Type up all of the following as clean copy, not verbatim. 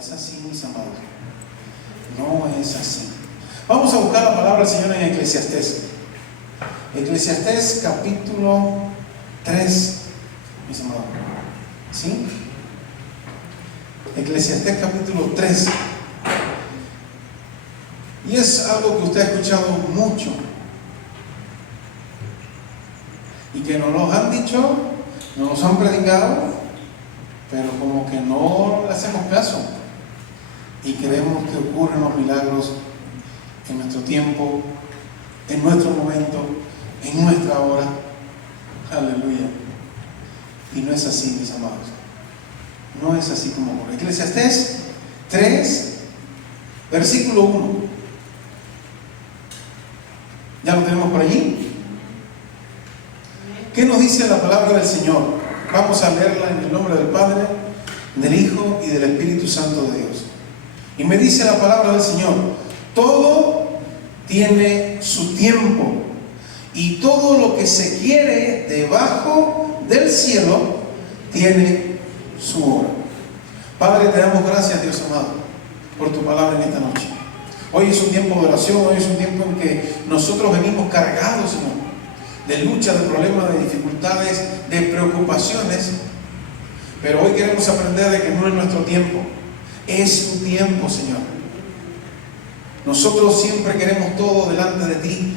es así, mis amados. No es así. Vamos a buscar la palabra del Señor en Eclesiastés. Eclesiastés capítulo 3, mis amados. ¿Sí? Eclesiastés capítulo 3. Y es algo que usted ha escuchado mucho. Y que nos lo han dicho, nos los han predicado, pero como que no le hacemos caso. Y creemos que ocurren los milagros en nuestro tiempo, en nuestro momento, en nuestra hora. Aleluya. Y no es así, mis amados. No es así como ocurre. Eclesiastés 3, versículo 1. ¿Ya lo tenemos por allí? ¿Qué nos dice la palabra del Señor? Vamos a leerla en el nombre del Padre, del Hijo y del Espíritu Santo de Dios. Y me dice la palabra del Señor: todo tiene su tiempo, y todo lo que se quiere debajo del cielo tiene su hora. Padre, te damos gracias, Dios amado, por tu palabra en esta noche. Hoy es un tiempo de oración, hoy es un tiempo en que nosotros venimos cargados, Señor, de lucha, de problemas, de dificultades, de preocupaciones. Pero hoy queremos aprender de que no es nuestro tiempo, es tu tiempo, Señor. Nosotros siempre queremos todo delante de ti,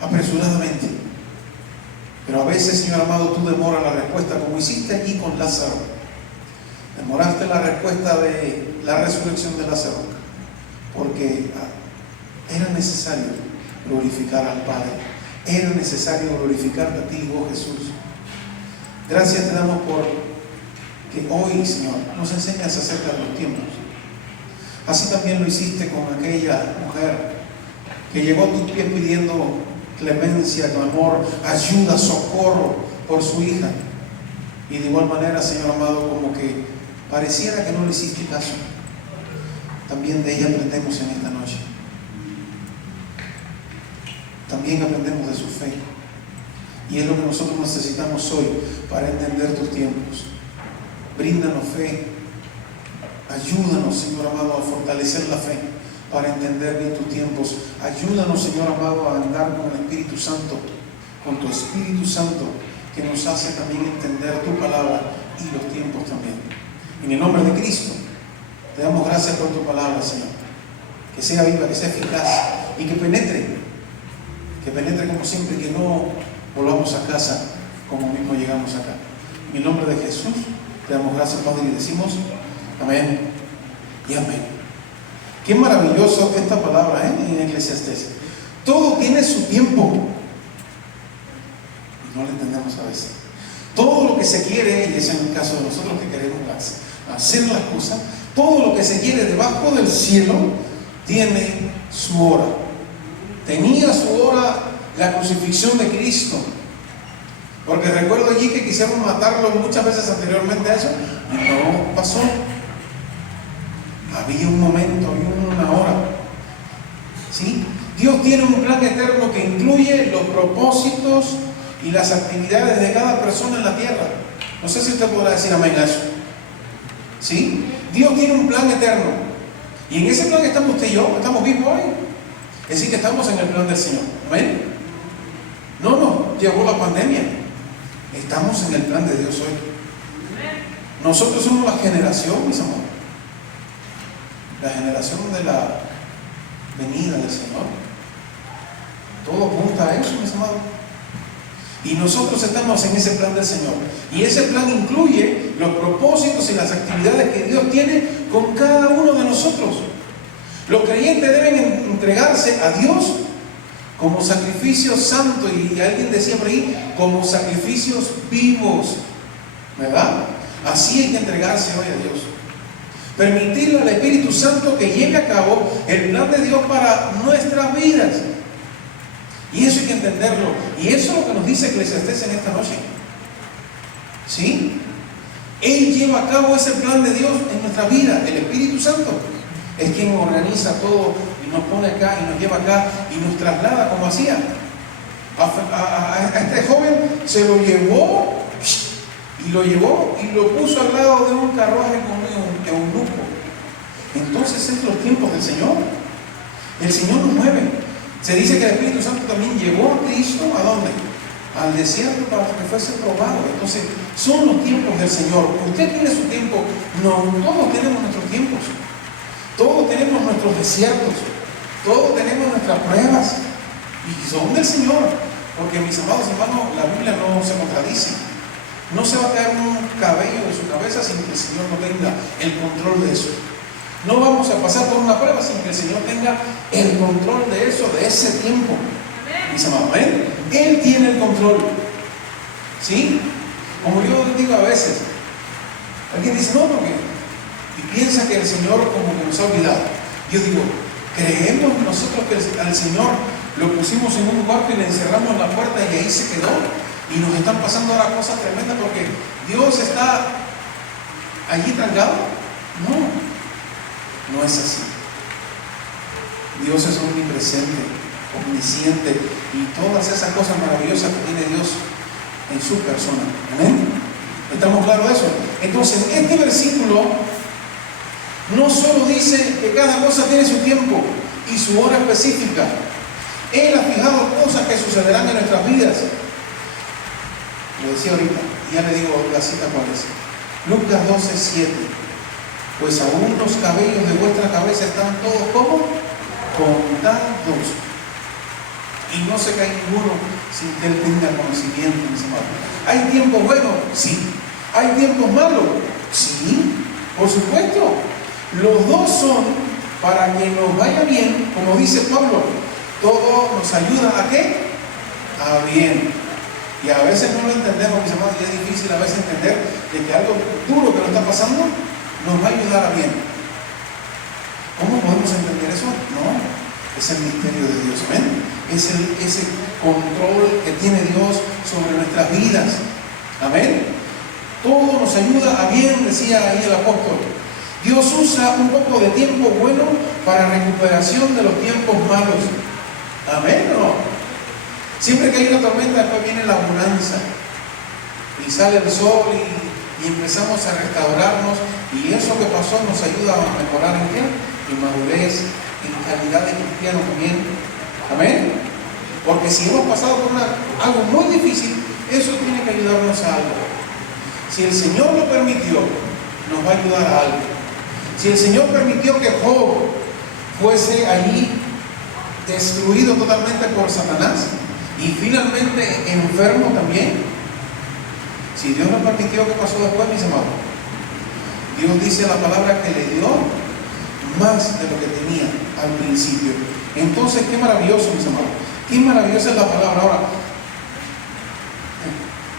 apresuradamente. Pero a veces, Señor amado, tú demoras la respuesta, como hiciste aquí con Lázaro. Demoraste la respuesta de la resurrección de Lázaro, porque era necesario glorificar al Padre. Era necesario glorificarte a ti, oh Jesús. Gracias te damos por que hoy, Señor, nos enseñas acerca de los tiempos. Así también lo hiciste con aquella mujer que llegó a tus pies pidiendo clemencia, clamor, ayuda, socorro por su hija. Y de igual manera, Señor amado, como que pareciera que no le hiciste caso. También de ella aprendemos en esta noche. También aprendemos de su fe. Y es lo que nosotros necesitamos hoy para entender tus tiempos. Bríndanos fe. Ayúdanos, Señor amado, a fortalecer la fe para entender bien tus tiempos. Ayúdanos, Señor amado, a andar con el Espíritu Santo, con tu Espíritu Santo, que nos hace también entender tu palabra y los tiempos también. En el nombre de Cristo, te damos gracias por tu palabra, Señor. Que sea viva, que sea eficaz y que penetre como siempre, que no volvamos a casa como mismo llegamos acá. En el nombre de Jesús, te damos gracias, Padre, y decimos amén y amén. Qué maravilloso esta palabra en Eclesiastés. Todo tiene su tiempo. Y no lo entendemos a veces. Todo lo que se quiere, y es en el caso de nosotros que queremos hacer las cosas, todo lo que se quiere debajo del cielo tiene su hora. Tenía su hora la crucifixión de Cristo. Porque recuerdo allí que quisieron matarlo muchas veces anteriormente a eso y no pasó. Había un momento, había una hora. ¿Sí? Dios tiene un plan eterno que incluye los propósitos y las actividades de cada persona en la tierra. No sé si usted podrá decir amén a eso. ¿Sí? Dios tiene un plan eterno. Y en ese plan estamos usted y yo, estamos vivos hoy. Es decir, que estamos en el plan del Señor. ¿Amén? No nos llegó la pandemia. Estamos en el plan de Dios hoy. Nosotros somos la generación, mis amores. La generación de la venida del Señor. Todo apunta a eso, mis amados. Y nosotros estamos en ese plan del Señor. Y ese plan incluye los propósitos y las actividades que Dios tiene con cada uno de nosotros. Los creyentes deben entregarse a Dios como sacrificios santos, y alguien decía por ahí, como sacrificios vivos, ¿verdad? Así hay que entregarse hoy a Dios. Permitirle al Espíritu Santo que lleve a cabo el plan de Dios para nuestras vidas. Y eso hay que entenderlo. Y eso es lo que nos dice Eclesiastés en esta noche. ¿Sí? Él lleva a cabo ese plan de Dios en nuestra vida. El Espíritu Santo es quien organiza todo y nos pone acá y nos lleva acá y nos traslada como hacía. A este joven se lo llevó y lo puso al lado de un carruaje con un eunuco. del Señor. El Señor nos mueve. Se dice que el Espíritu Santo también llevó a Cristo, ¿a dónde? Al desierto para que fuese probado. Entonces, son los tiempos del Señor. Usted tiene su tiempo. No, todos tenemos nuestros tiempos. Todos tenemos nuestros desiertos. Todos tenemos nuestras pruebas. Y son del Señor. Porque, mis amados hermanos, la Biblia no se contradice. No se va a caer un cabello de su cabeza sin que el Señor no tenga el control de eso. No vamos a pasar por una prueba sin que el Señor tenga el control de eso, de ese tiempo. Mis amados, ¿ven? Él tiene el control. ¿Sí? Como yo digo a veces, alguien dice, no, porque, y piensa que el Señor como que nos ha olvidado. Yo digo, creemos nosotros que al Señor lo pusimos en un cuarto y le encerramos en la puerta y ahí se quedó. Y nos están pasando ahora cosas tremendas porque Dios está allí trancado. No es así. Dios es omnipresente, omnisciente y todas esas cosas maravillosas que tiene Dios en su persona. ¿Amén? ¿Estamos claros de eso? Entonces, este versículo no solo dice que cada cosa tiene su tiempo y su hora específica. Él ha fijado cosas que sucederán en nuestras vidas. Lo decía ahorita, y ya le digo la cita cuál es. Lucas 12:7. Pues aún los cabellos de vuestra cabeza están todos como contados. Y no se cae ninguno sin que él tenga conocimiento, mis amados. ¿Hay tiempos buenos? Sí. ¿Hay tiempos malos? Sí, por supuesto. Los dos son para que nos vaya bien, como dice Pablo. Todo nos ayuda ¿a qué? A bien. Y a veces no lo entendemos, mis amados, y es difícil a veces entender de que algo duro que nos está pasando nos va a ayudar a bien. ¿Cómo podemos entender eso? No, es el misterio de Dios, ¿ven? Es ese control que tiene Dios sobre nuestras vidas. Amén. Todo nos ayuda a bien, decía ahí el apóstol. Dios usa un poco de tiempo bueno para recuperación de los tiempos malos. Amén, ¿o no? Siempre que hay una tormenta, después viene la bonanza y sale el sol y empezamos a restaurarnos, y eso que pasó nos ayuda a mejorar en qué? En madurez, en calidad de cristiano también. Amén. Porque si hemos pasado por algo muy difícil, eso tiene que ayudarnos a algo. Si el Señor lo permitió, nos va a ayudar a algo. Si el Señor permitió que Job fuese allí destruido totalmente por Satanás y finalmente enfermo también, si Dios lo permitió, ¿qué pasó después, mis amados? Dios dice en la palabra que le dio más de lo que tenía al principio. Entonces, qué maravilloso, mis amados. Qué maravillosa es la palabra. Ahora,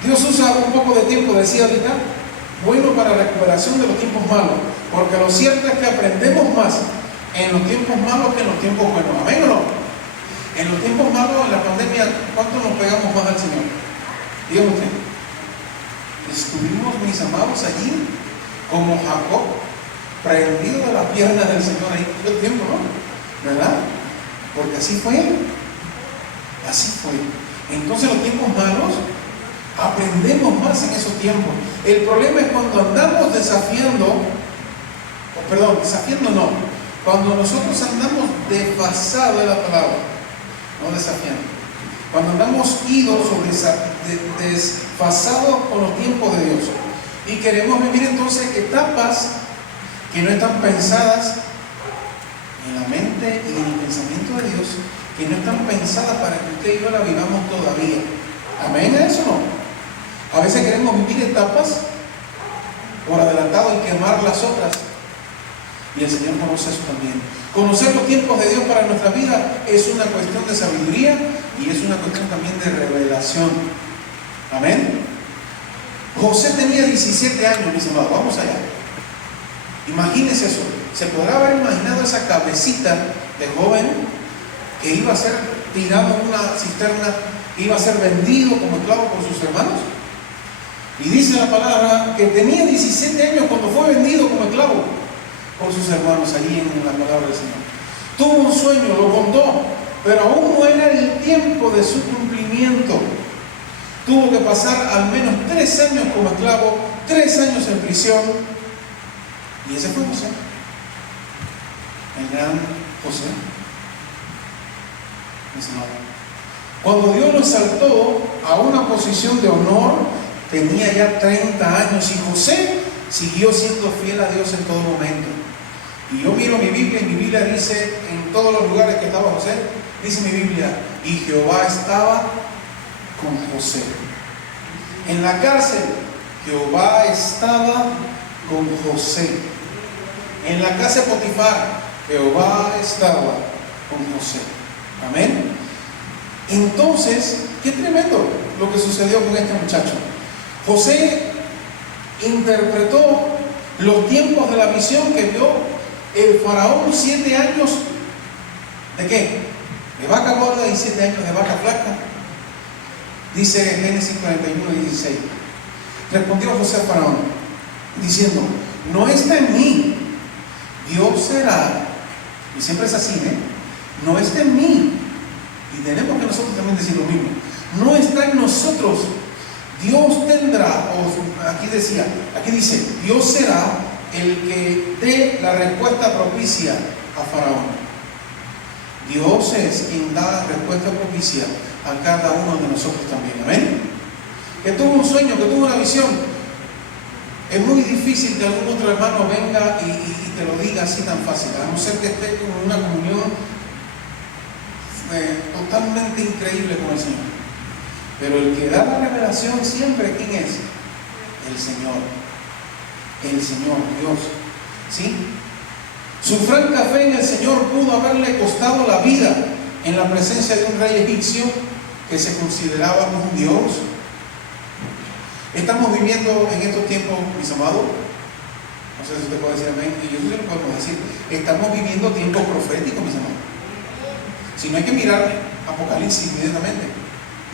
Dios usa un poco de tiempo, decía ahorita, bueno para recuperación de los tiempos malos, porque lo cierto es que aprendemos más en los tiempos malos que en los tiempos buenos. ¿Amén o no? En los tiempos malos, en la pandemia, ¿cuánto nos pegamos más al Señor? Dígame usted. Estuvimos, mis amados, allí como Jacob, prendido de las piernas del Señor ahí todo el tiempo, ¿no? ¿Verdad? Porque así fue. Así fue. Entonces los tiempos malos, aprendemos más en esos tiempos. El problema es cuando andamos desafiando no, cuando nosotros andamos desfasados de la palabra, no desafiando. Cuando andamos idos o desfasados con los tiempos de Dios y queremos vivir entonces etapas que no están pensadas en la mente y en el pensamiento de Dios, que no están pensadas para que usted y yo la vivamos todavía. ¿Amén a eso no? A veces queremos vivir etapas por adelantado y quemar las otras. Y el Señor conoce eso también. Conocer los tiempos de Dios para nuestra vida es una cuestión de sabiduría y es una cuestión también de revelación. Amén. José tenía 17 años, mis amados. Vamos allá. Imagínense eso. ¿Se podrá haber imaginado esa cabecita de joven que iba a ser tirado en una cisterna, que iba a ser vendido como esclavo por sus hermanos? Y dice la palabra que tenía 17 años cuando fue vendido como esclavo por sus hermanos, allí en la palabra del Señor. Tuvo un sueño, lo contó, pero aún no era el tiempo de su cumplimiento. Tuvo que pasar al menos 3 años como esclavo, 3 años en prisión, y ese fue José. el gran José. Cuando Dios lo exaltó a una posición de honor, tenía ya 30 años y José siguió siendo fiel a Dios en todo momento. Y yo miro mi Biblia y mi Biblia dice, en todos los lugares que estaba José, dice mi Biblia, y Jehová estaba con José. En la cárcel, Jehová estaba con José. En la casa de Potifar, Jehová estaba con José. Amén. Entonces, qué tremendo lo que sucedió con este muchacho. José interpretó los tiempos de la visión que vio el faraón, 7 años ¿de qué? De vaca gorda y 7 años de vaca flaca. Dice Génesis 41:16. Respondió José al faraón diciendo, no está en mí, Dios será, y siempre es así, no está en mí, y tenemos que nosotros también decir lo mismo, no está en nosotros, Dios tendrá, o aquí dice, Dios será el que dé la respuesta propicia a Faraón. Dios es quien da respuesta propicia a cada uno de nosotros también, amén. Que tuvo un sueño, que tuvo una visión, es muy difícil que algún otro hermano venga y te lo diga así tan fácil, a no ser que esté con una comunión totalmente increíble con el Señor. Pero el que da la revelación siempre, ¿quién es? El Señor. El Señor, Dios. ¿Sí? Su franca fe en el Señor pudo haberle costado la vida en la presencia de un rey egipcio que se consideraba un Dios. Estamos viviendo en estos tiempos, mis amados, no sé si usted puede decir amén, y yo sí lo podemos decir, estamos viviendo tiempos proféticos, mis amados. Si no, hay que mirar Apocalipsis inmediatamente.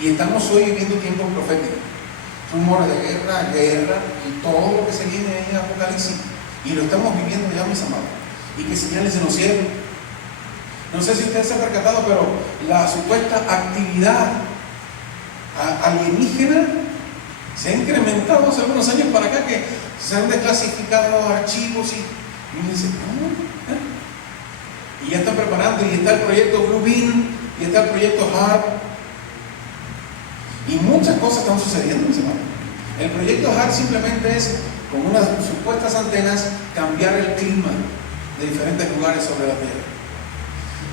Y estamos hoy viviendo tiempos proféticos. Rumores de guerra y todo lo que se viene en Apocalipsis. Y lo estamos viviendo ya, mis amados. Y que señales en los cielos. No sé si ustedes se han percatado, pero la supuesta actividad alienígena se ha incrementado hace algunos años para acá, que se han desclasificado archivos y uno dice, y ya están preparando, y está el proyecto Blue Beam, y está el proyecto HARP, y muchas cosas están sucediendo, mis hermanos. El proyecto HARP simplemente es, con unas supuestas antenas, cambiar el clima de diferentes lugares sobre la Tierra.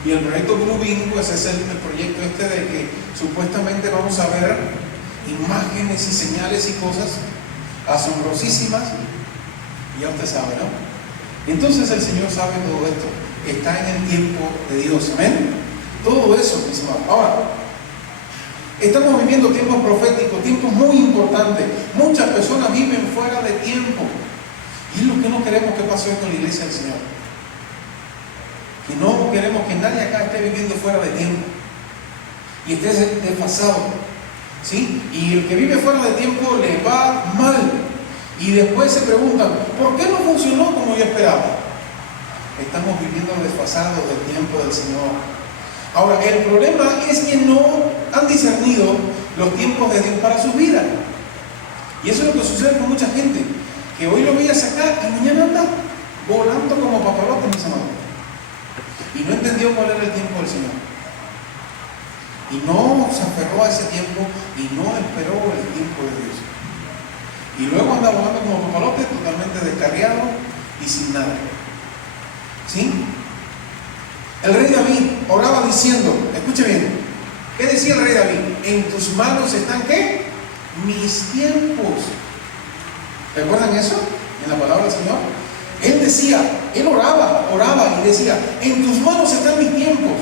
Y el proyecto Blue Beam, pues es el proyecto de que supuestamente vamos a ver imágenes y señales y cosas asombrosísimas, y ya usted sabe, ¿no? Entonces el Señor sabe todo esto, está en el tiempo de Dios, amén. Todo eso, mis hermanos. Ahora, estamos viviendo tiempos proféticos, tiempos muy importantes. Muchas personas viven fuera de tiempo, y es lo que no queremos que pase hoy con la iglesia del Señor. Que no queremos que nadie acá esté viviendo fuera de tiempo y esté desfasado. ¿Sí? Y el que vive fuera de tiempo le va mal. Y después se preguntan, ¿por qué no funcionó como yo esperaba? Estamos viviendo desfasados del tiempo del Señor. Ahora, el problema es que no han discernido los tiempos de Dios para su vida. Y eso es lo que sucede con mucha gente, que hoy lo veía sacar y mañana anda volando como papalote, mis amados. Y no entendió cuál era el tiempo del Señor. Y no se aferró a ese tiempo y no esperó el tiempo de Dios. Y luego anda volando como papalote, totalmente descarriado y sin nada. ¿Sí? El rey David oraba diciendo, escuche bien, ¿qué decía el rey David? En tus manos están, ¿qué? Mis tiempos. ¿Recuerdan eso? En la palabra del Señor. Él decía, él oraba y decía, en tus manos están mis tiempos.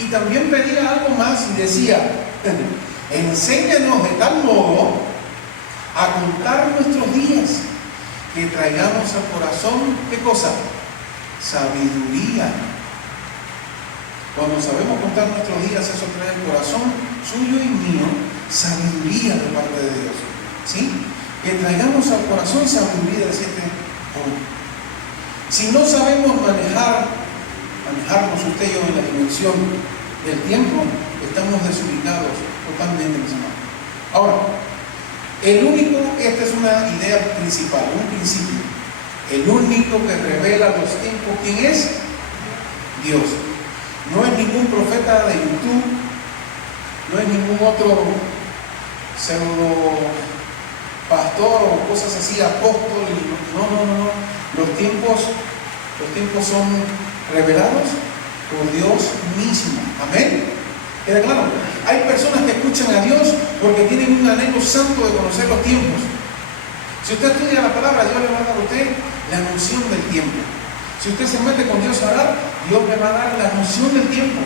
Y también pedía algo más y decía, enséñanos de tal modo a contar nuestros días, que traigamos al corazón, ¿qué cosa? Sabiduría. Cuando sabemos contar nuestros días, eso trae al corazón suyo y mío sabiduría de parte de Dios. ¿Sí? Que traigamos al corazón sabiduría de este hombre. Si no sabemos manejarnos usted y yo en la dimensión del tiempo, estamos desubicados totalmente, mis hermanos. Ahora, esta es una idea principal, un principio. El único que revela los tiempos, ¿quién es? Dios. No es ningún profeta de YouTube, no es ningún otro pseudo pastor o cosas así, apóstol. No. Los tiempos son revelados por Dios mismo. Amén. ¿Queda claro? Hay personas que escuchan a Dios porque tienen un anhelo santo de conocer los tiempos. Si usted estudia la palabra, Dios le va a dar a usted la noción del tiempo. Si usted se mete con Dios a orar, Dios le va a dar la noción del tiempo.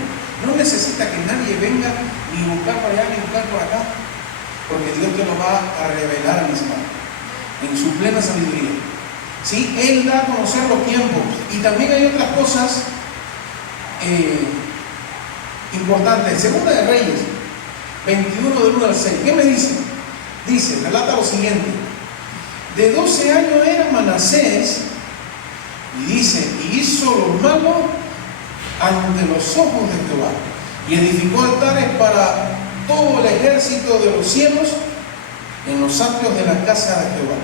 No necesita que nadie venga ni buscar por allá ni buscar por acá, porque Dios te lo va a revelar, mis hermanos, en su plena sabiduría. ¿Sí? Él da a conocer los tiempos. Y también hay otras cosas importantes. Segunda de Reyes 21 del 1 al 6. ¿Qué me dice? Dice, relata lo siguiente: de 12 años era Manasés, y dice, y hizo lo malo ante los ojos de Jehová, y edificó altares para todo el ejército de los cielos en los atrios de la casa de Jehová,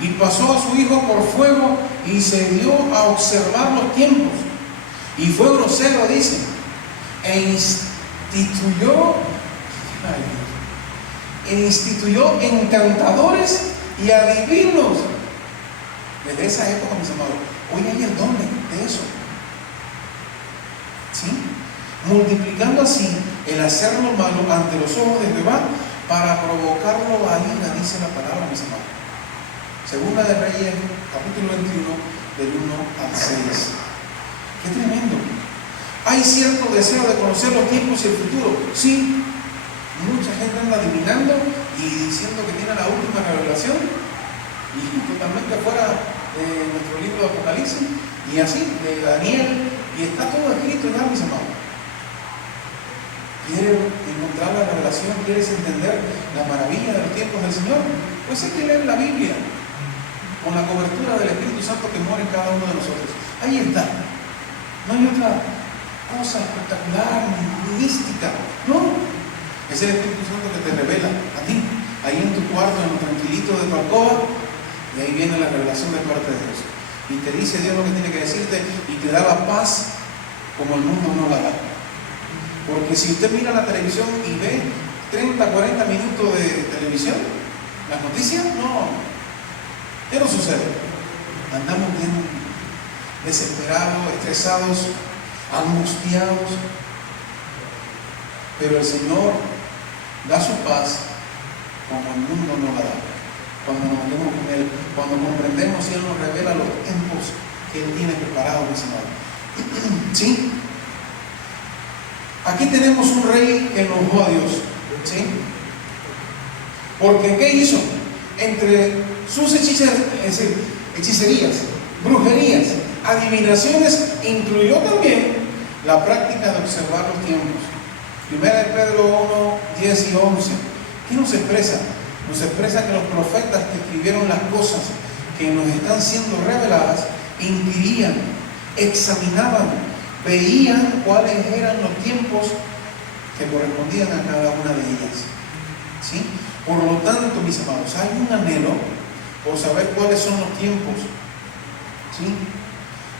y pasó a su hijo por fuego, y se dio a observar los tiempos, y fue grosero, dice, e instituyó encantadores y adivinos. Desde esa época, mis amados, hoy hay el don de eso, ¿sí? Multiplicando así el hacer lo malo ante los ojos de Jehová para provocarlo a ira, dice la palabra, mis amados. Segunda de Reyes, capítulo 21, del 1 al 6. ¡Qué tremendo! Hay cierto deseo de conocer los tiempos y el futuro. Sí, mucha gente anda adivinando y diciendo que tiene la última revelación, y totalmente fuera de nuestro libro de Apocalipsis, y así, de Daniel, y está todo escrito ya, mis amados. ¿Quieres encontrar la revelación? ¿Quieres entender la maravilla de los tiempos del Señor? Pues hay que leer la Biblia con la cobertura del Espíritu Santo que mora en cada uno de nosotros. Ahí está. No hay otra cosa espectacular ni mística. No. Es el Espíritu Santo que te revela a ti, ahí en tu cuarto, en lo tranquilito de tu alcoba, y ahí viene la revelación de parte de Dios. Y te dice Dios lo que tiene que decirte, y te da la paz como el mundo no la da. Porque si usted mira la televisión y ve 30, 40 minutos de televisión, las noticias, no. ¿Qué nos sucede? Andamos bien desesperados, estresados, angustiados. Pero el Señor da su paz como el mundo no la da. Cuando nos metemos con Él, cuando comprendemos y Él nos revela los tiempos que Él tiene preparados, mis amados. ¿Sí? Aquí tenemos un rey que enojó a Dios. ¿Sí? Porque ¿qué hizo? Entre sus hechicerías, brujerías, adivinaciones, incluyó también la práctica de observar los tiempos. Primera de Pedro 1, 10 y 11. ¿Qué nos expresa? Nos expresa que los profetas que escribieron las cosas que nos están siendo reveladas, inquirían, examinaban, veían cuáles eran los tiempos que correspondían a cada una de ellas. ¿Sí? Por lo tanto, mis amados, hay un anhelo por saber cuáles son los tiempos. ¿Sí?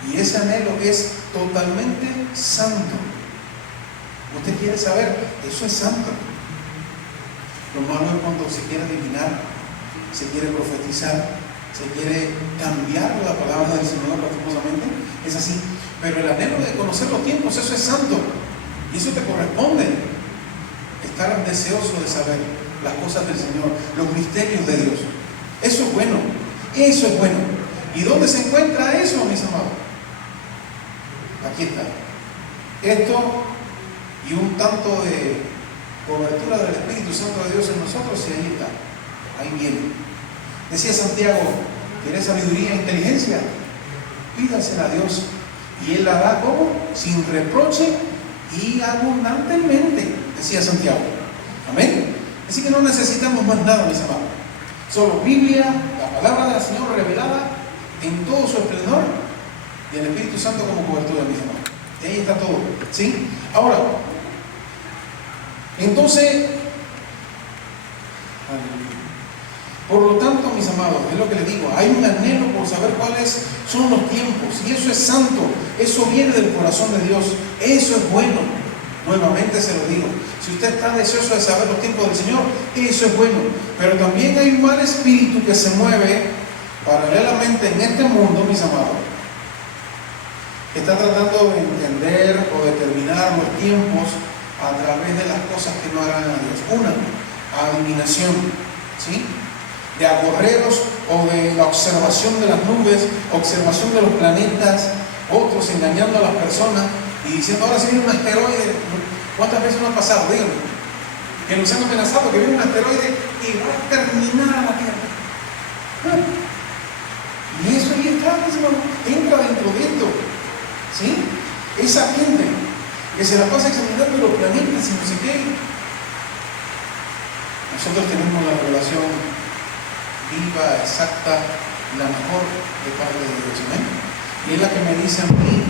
Y ese anhelo es totalmente santo. Usted quiere saber, eso es santo. Lo malo es cuando se quiere adivinar, se quiere profetizar, se quiere cambiar la palabra del Señor lastimosamente. Es así. Pero el anhelo de conocer los tiempos, eso es santo. Y eso te corresponde. Estar deseoso de saber las cosas del Señor, los misterios de Dios. Eso es bueno. Eso es bueno. ¿Y dónde se encuentra eso, mis amados? Aquí está. Esto y un tanto de cobertura del Espíritu Santo de Dios en nosotros, y ahí está. Ahí viene. Decía Santiago, ¿quieres sabiduría e inteligencia? Pídasela a Dios. Y Él la da como sin reproche y abundantemente, decía Santiago. Amén. Así que no necesitamos más nada, mis amados. Solo Biblia, la palabra del Señor revelada en todo su esplendor, y el Espíritu Santo como cobertura, mis amados. Y ahí está todo. ¿Sí? Ahora, entonces, Por lo tanto, mis amados, es lo que les digo, hay un anhelo por saber cuáles son los tiempos, y eso es santo, eso viene del corazón de Dios, eso es bueno. Nuevamente se lo digo, si usted está deseoso de saber los tiempos del Señor, eso es bueno. Pero también hay un mal espíritu que se mueve paralelamente en este mundo, mis amados, que está tratando de entender o determinar los tiempos a través de las cosas que no harán a Dios. Una, adivinación, ¿sí?, de agorreros o de la observación de las nubes, observación de los planetas, otros engañando a las personas y diciendo, ahora sí viene un asteroide. ¿Cuántas veces no ha pasado? Díganme, que nos han amenazado que viene un asteroide y va a terminar a la Tierra. Y eso ahí está, entra dentro de esto, ¿sí? Esa gente que se la pasa examinando los planetas y no sé qué. Nosotros tenemos la revelación viva, exacta, la mejor de parte de Dios, ¿amén? Y es la que me dice a mí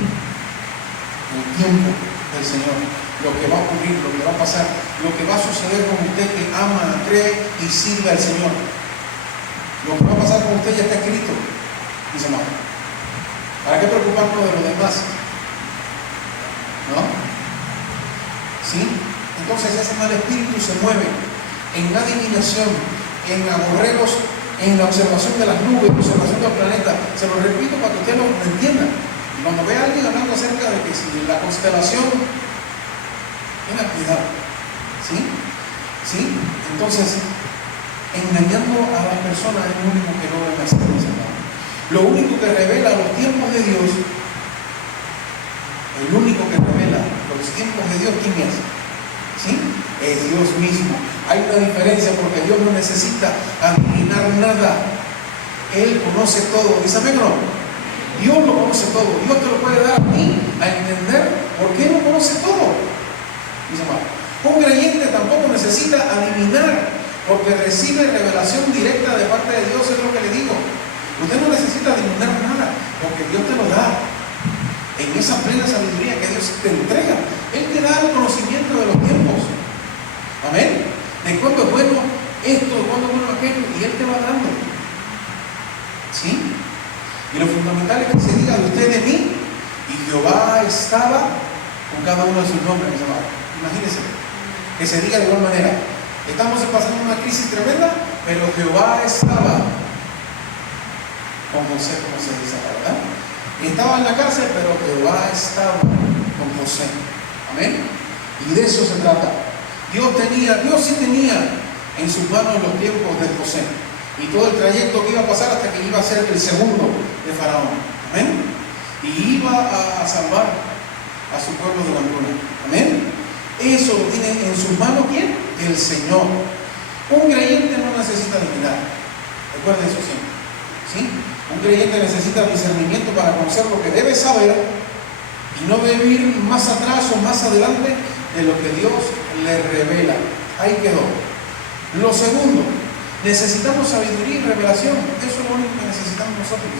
el tiempo del Señor, lo que va a ocurrir, lo que va a pasar, lo que va a suceder con usted que ama, cree y sirve al Señor. Lo que va a pasar con usted ya está escrito, mis amados. ¿Para qué preocuparnos de lo demás? ¿No? ¿Sí? Entonces ese mal espíritu se mueve en la adivinación, en agorreros, en la observación de las nubes, observación del planeta. Se lo repito para que usted lo entienda. Cuando ve a alguien hablando acerca de que si la constelación, tenga cuidado, ¿sí? ¿Sí? Entonces, engañando a las personas es lo único que logran hacer, mis hermanos. Lo único que revela los tiempos de Dios, el único que revela los tiempos de Dios, ¿quién es? ¿Sí? Es Dios mismo. Hay una diferencia porque Dios no necesita adivinar nada. Él conoce todo. ¿Dice amén o no? Dios lo conoce todo. Dios te lo puede dar a ti a entender por qué no conoce todo. Dice amén. Un creyente tampoco necesita adivinar porque recibe revelación directa de parte de Dios, es lo que le digo. Usted no necesita adivinar nada porque Dios te lo da. En esa plena sabiduría que Dios te entrega, Él te da el conocimiento de los tiempos. Amén. De cuándo es bueno esto, de cuándo es bueno aquello, y Él te va dando. ¿Sí? Y lo fundamental es que se diga de usted de mí, y Jehová estaba con cada uno de sus nombres, mis amados. Imagínense, que se diga de igual manera. Estamos pasando una crisis tremenda, pero Jehová estaba con José, como se dice, ¿verdad? Estaba en la cárcel, pero Jehová estaba con José. Amén. Y de eso se trata. Dios sí tenía en sus manos los tiempos de José y todo el trayecto que iba a pasar hasta que iba a ser el segundo de Faraón. Amén. Y iba a salvar a su pueblo de la hambruna. Amén. Eso lo tiene en sus manos, ¿quién? El Señor. Un creyente no necesita adivinar. Recuerden eso siempre. ¿Sí? Un creyente necesita discernimiento para conocer lo que debe saber y no debe ir más atrás o más adelante de lo que Dios le revela. Ahí quedó. Lo segundo, necesitamos sabiduría y revelación. Eso es lo único que necesitamos nosotros.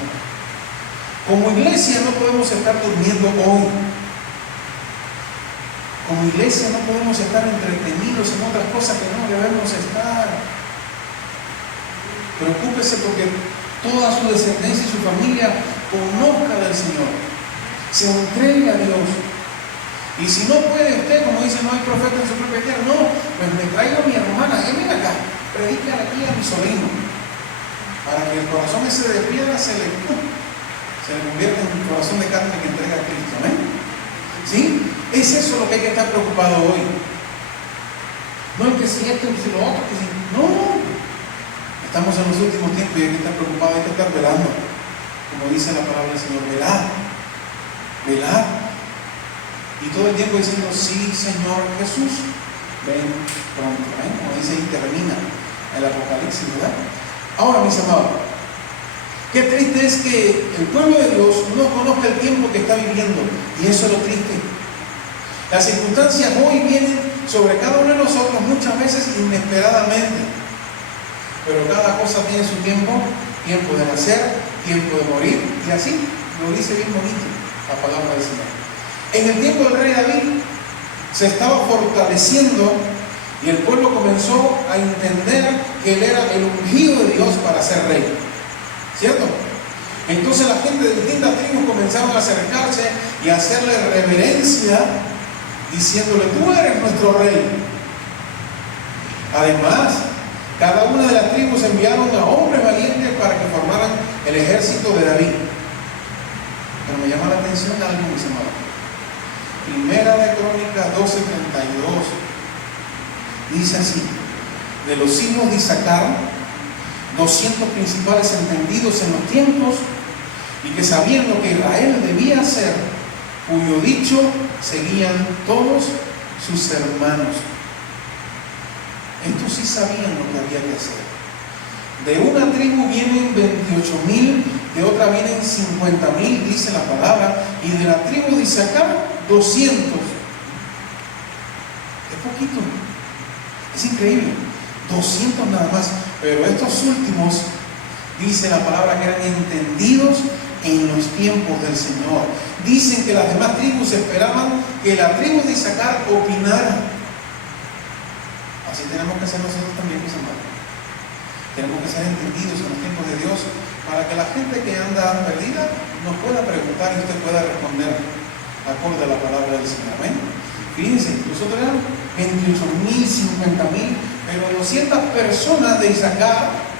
Como iglesia no podemos estar durmiendo hoy. Como iglesia no podemos estar entretenidos en otras cosas que no debemos estar. Preocúpese porque toda su descendencia y su familia conozca del Señor, se entregue a Dios. Y si no puede usted, como dice, no hay profeta en su propia tierra, no, pues me traigo a mi hermana, ven acá, predica aquí a mi sobrino, para que el corazón ese de piedra se le convierta en un corazón de carne que entrega a Cristo. ¿Amén? ¿Sí? Es eso lo que hay que estar preocupado hoy. No es que si esto, que si lo otro, que si... No. Estamos en los últimos tiempos y hay que estar preocupados, hay que estar velando. Como dice la palabra del Señor, velad. Velad. Y todo el tiempo diciendo, sí, Señor Jesús, ven pronto. Como dice y termina el Apocalipsis, ¿verdad? Ahora, mis amados, qué triste es que el pueblo de Dios no conozca el tiempo que está viviendo. Y eso es lo triste. Las circunstancias hoy vienen sobre cada uno de nosotros muchas veces inesperadamente. Pero cada cosa tiene su tiempo, tiempo de nacer, tiempo de morir, y así lo dice bien bonito la palabra del Señor. En el tiempo del rey David se estaba fortaleciendo y el pueblo comenzó a entender que él era el ungido de Dios para ser rey. ¿Cierto? Entonces la gente de distintas tribus comenzaron a acercarse y a hacerle reverencia, diciéndole: tú eres nuestro rey. Además, cada una de las tribus enviaron a hombres valientes para que formaran el ejército de David. Pero me llama la atención algo, mis hermanos. Primera de Crónicas 12:32 dice así: de los hijos de Isaacar, 200 principales entendidos en los tiempos y que sabían lo que Israel debía hacer, cuyo dicho seguían todos sus hermanos. Estos sí sabían lo que había que hacer. De una tribu vienen 28,000, de otra vienen 50,000, dice la palabra, y de la tribu de Isaacar 200. Es poquito, es increíble, 200 nada más. Pero estos últimos, dice la palabra, que eran entendidos en los tiempos del Señor. Dicen que las demás tribus esperaban que la tribu de Isaacar opinara. Así tenemos que ser nosotros también, mis hermanos. Tenemos que ser entendidos en los tiempos de Dios para que la gente que anda perdida nos pueda preguntar y usted pueda responder acorde a la palabra del Señor. Amén. Fíjense, nosotros éramos 28,000, 50,000, pero 200 personas de Isaacar,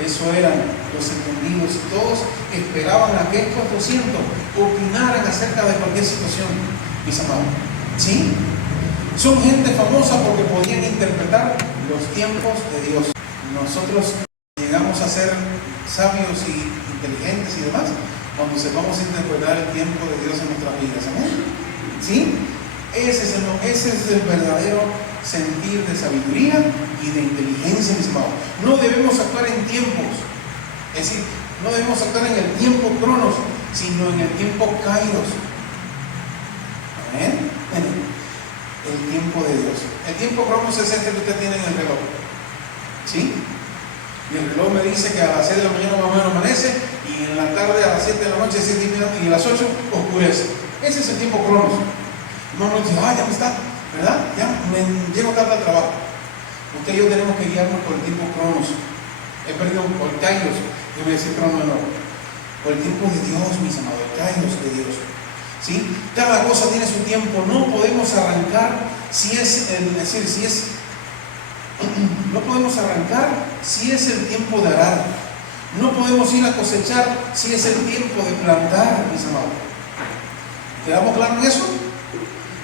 eso eran los entendidos. Todos esperaban a que estos 200 opinaran acerca de cualquier situación, mis amados. ¿Sí? Son gente famosa porque podían interpretar los tiempos de Dios. Nosotros llegamos a ser sabios y inteligentes y demás cuando sepamos interpretar el tiempo de Dios en nuestras vidas. ¿Amén? ¿Sí? Ese es el verdadero sentir de sabiduría y de inteligencia, mis amados. No debemos actuar en tiempos, es decir, no debemos actuar en el tiempo cronos, sino en el tiempo kairos. ¿Amén? El tiempo de Dios. El tiempo cronos es este que usted tiene en el reloj. ¿Sí? Y el reloj me dice que a las 6 de la mañana más o menos amanece, y en la tarde a las 7 de la noche, 7:30, y a las 8 oscurece. Ese es el tiempo cronos. No nos dice: ya me está, ¿verdad? Ya me llego tarde al trabajo. Usted y yo tenemos que guiarnos por el tiempo cronos. Perdón, por el kairos. Yo voy a decir cronos, no. Por el tiempo de Dios, mis amados, el kairos de Dios. ¿Sí? Cada cosa tiene su tiempo. No podemos arrancar no podemos arrancar si es el tiempo de arar. No podemos ir a cosechar si es el tiempo de plantar, mis amados. ¿Quedamos claros en eso?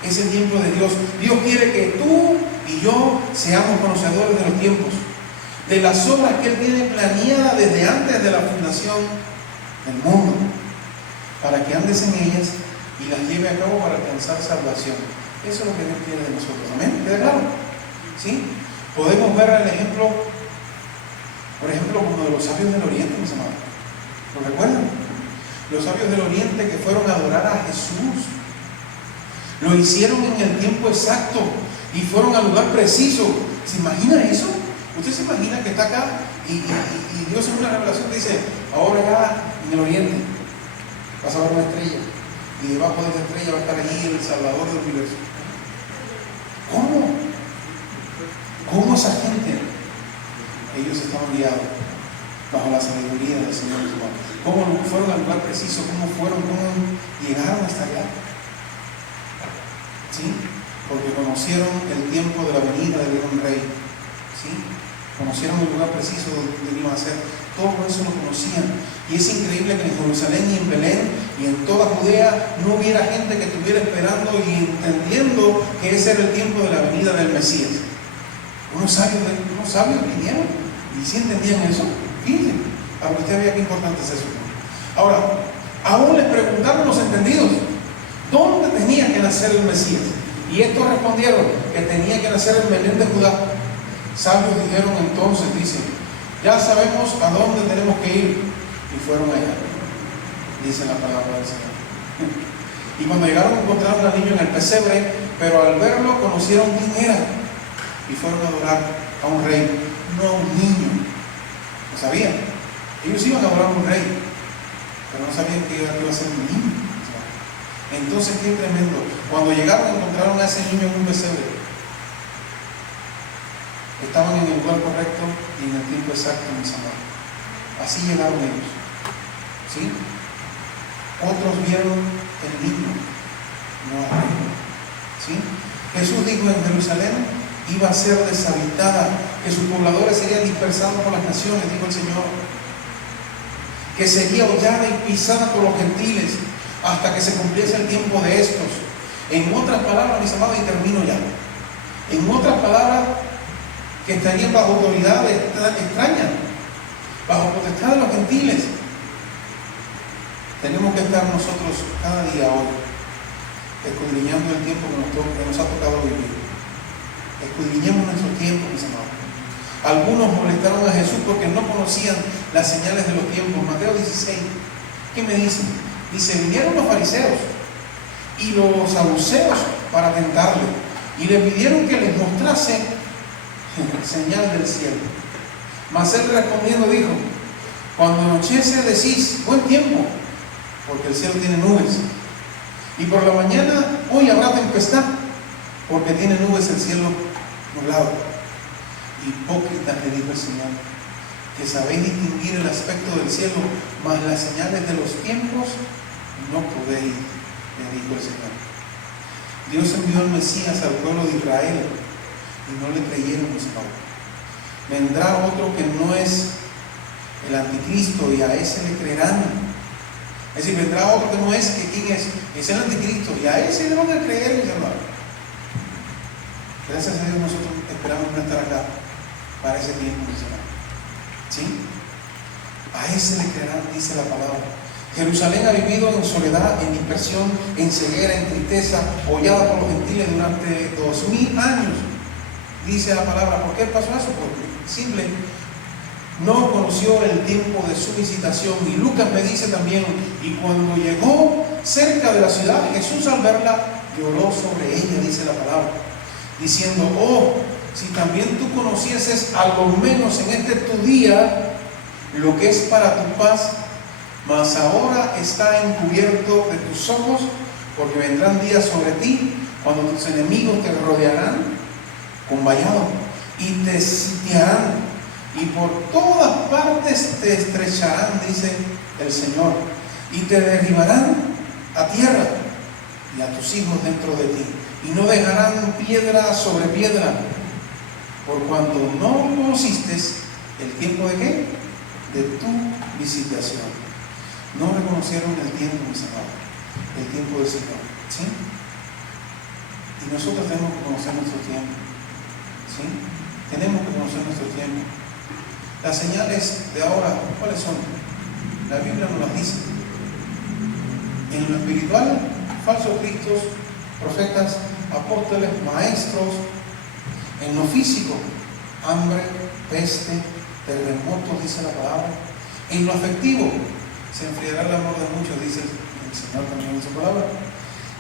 Es el tiempo de Dios. Dios quiere que tú y yo seamos conocedores de los tiempos, de las obras que Él tiene planeadas desde antes de la fundación del mundo, para que andes en ellas y las lleve a cabo para alcanzar salvación. Eso es lo que Dios quiere de nosotros. ¿Amén? ¿Queda claro? ¿Sí? Podemos ver el ejemplo, por ejemplo, como de los sabios del Oriente, mis amados. ¿Lo recuerdan? Los sabios del Oriente que fueron a adorar a Jesús. Lo hicieron en el tiempo exacto y fueron al lugar preciso. ¿Se imagina eso? ¿Usted se imagina que está acá y Dios en una revelación dice: ahora acá en el Oriente vas a ver una estrella, y debajo de esa estrella va a estar allí el Salvador del universo? ¿Cómo esa gente? Ellos estaban guiados bajo la sabiduría del Señor. ¿Cómo fueron al lugar preciso? ¿Cómo llegaron hasta allá? ¿Sí? Porque conocieron el tiempo de la venida del gran rey. ¿Sí? Conocieron el lugar preciso donde iban a ser. Todo eso lo conocían. Y es increíble que en Jerusalén y en Belén y en toda Judea no hubiera gente que estuviera esperando y entendiendo que ese era el tiempo de la venida del Mesías. Unos sabios vinieron y sí entendían eso. Fíjense, para usted vea qué importante es eso. Ahora, aún les preguntaron los entendidos: ¿dónde tenía que nacer el Mesías? Y estos respondieron que tenía que nacer en Belén de Judá. Sabios dijeron entonces, dicen: ya sabemos a dónde tenemos que ir. Y fueron allá, dice la palabra del Señor. Y cuando llegaron encontraron al niño en el pesebre, pero al verlo conocieron quién era y fueron a adorar a un rey, no a un niño. Lo sabían. Ellos iban a adorar a un rey, pero no sabían que iba a ser un niño. Entonces, qué tremendo. Cuando llegaron encontraron a ese niño en un pesebre. Estaban en el lugar correcto y en el tiempo exacto, mis amados. Así llegaron ellos. ¿Sí? Otros vieron el niño, no al rey. ¿Sí? Jesús dijo en Jerusalén iba a ser deshabitada, que sus pobladores serían dispersados por las naciones, dijo el Señor, que sería hollada y pisada por los gentiles hasta que se cumpliese el tiempo de estos. En otras palabras, mis amados, y termino ya, en otras palabras, que estarían bajo autoridad extraña, bajo potestad de los gentiles. Tenemos que estar nosotros cada día hoy escudriñando el tiempo que nos ha tocado vivir. Escudriñemos nuestro tiempo, mis amados. Algunos molestaron a Jesús porque no conocían las señales de los tiempos. Mateo 16, ¿qué me dicen? Dice, vinieron los fariseos y los saduceos para tentarle y le pidieron que les mostrase señal del cielo. Mas él respondiendo dijo, cuando anochece decís, buen tiempo, porque el cielo tiene nubes. Y por la mañana, hoy habrá tempestad, porque tiene nubes el cielo nublado. Hipócritas, le dijo el Señor, que sabéis distinguir el aspecto del cielo, mas las señales de los tiempos no podéis, le dijo el Señor. Dios envió al Mesías al pueblo de Israel y no le creyeron, mis hermanos. Vendrá otro que no es el anticristo y a ese le creerán. Es decir, vendrá otro que no es, que ¿quién es? Es el anticristo y a ese le van a creer, mis hermanos. Gracias a Dios nosotros esperamos no estar acá para ese tiempo, mis hermanos. ¿Sí? A ese le creerán, dice la palabra. Jerusalén ha vivido en soledad, en dispersión, en ceguera, en tristeza, hollada por los gentiles durante 2000 años. Dice la palabra. ¿Por qué pasó eso? Porque simple, no conoció el tiempo de su visitación. Y Lucas me dice también, y cuando llegó cerca de la ciudad, Jesús al verla lloró sobre ella, dice la palabra, diciendo, oh, si también tú conocieses a lo menos en este tu día lo que es para tu paz, mas ahora está encubierto de tus ojos, porque vendrán días sobre ti cuando tus enemigos te rodearán con vallado y te sitiarán y por todas partes te estrecharán, dice el Señor, y te derribarán a tierra y a tus hijos dentro de ti, y no dejarán piedra sobre piedra, por cuanto no conociste el tiempo de ¿qué? De tu visitación. No reconocieron el tiempo, mis amados, el tiempo del Señor, ¿sí? Y nosotros tenemos que conocer nuestro tiempo, ¿sí? Tenemos que conocer nuestro tiempo. Las señales de ahora, ¿cuáles son? La Biblia nos las dice. En lo espiritual, falsos cristos, profetas, apóstoles, maestros. En lo físico, hambre, peste, terremotos, dice la palabra. En lo afectivo, se enfriará el amor de muchos, dice el Señor también en su palabra.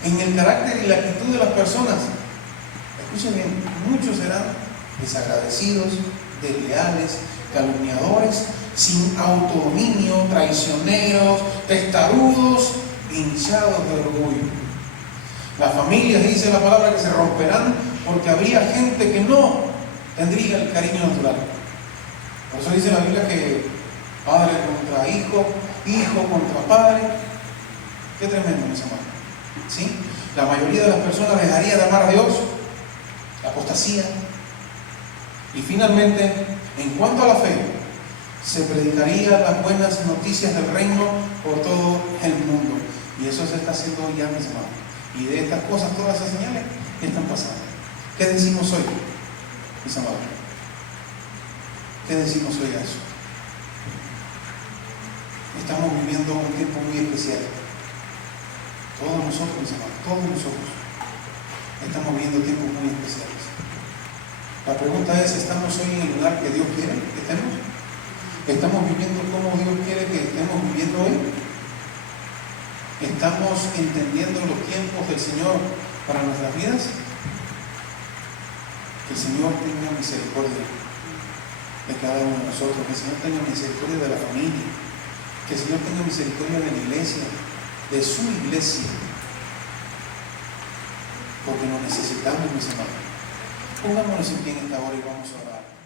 En el carácter y la actitud de las personas, escuchen bien, muchos serán desagradecidos, desleales, calumniadores, sin autodominio, traicioneros, testarudos, hinchados de orgullo. Las familias, dice la palabra, que se romperán porque habría gente que no tendría el cariño natural. Por eso dice la Biblia que padre contra hijo, hijo contra padre. Qué tremendo, mis hermanos. ¿Sí? La mayoría de las personas dejaría de amar a Dios, la apostasía. Y finalmente, en cuanto a la fe, se predicaría las buenas noticias del reino por todo el mundo. Y eso se está haciendo ya, mis hermanos. Y de estas cosas, todas esas señales que están pasando. ¿Qué decimos hoy, mis amados? ¿Qué decimos hoy a eso? Estamos viviendo un tiempo muy especial. Todos nosotros, mis hermanos, todos nosotros estamos viviendo tiempos muy especiales. La pregunta es, ¿estamos hoy en el lugar que Dios quiere que estemos? ¿Estamos viviendo como Dios quiere que estemos viviendo hoy? ¿Estamos entendiendo los tiempos del Señor para nuestras vidas? Que el Señor tenga misericordia de cada uno de nosotros, que el Señor tenga misericordia de la familia, que el Señor tenga misericordia de la iglesia, de su iglesia, porque nos necesitamos, mis hermanos. Pongámonos en pie en esta hora y vamos a orar.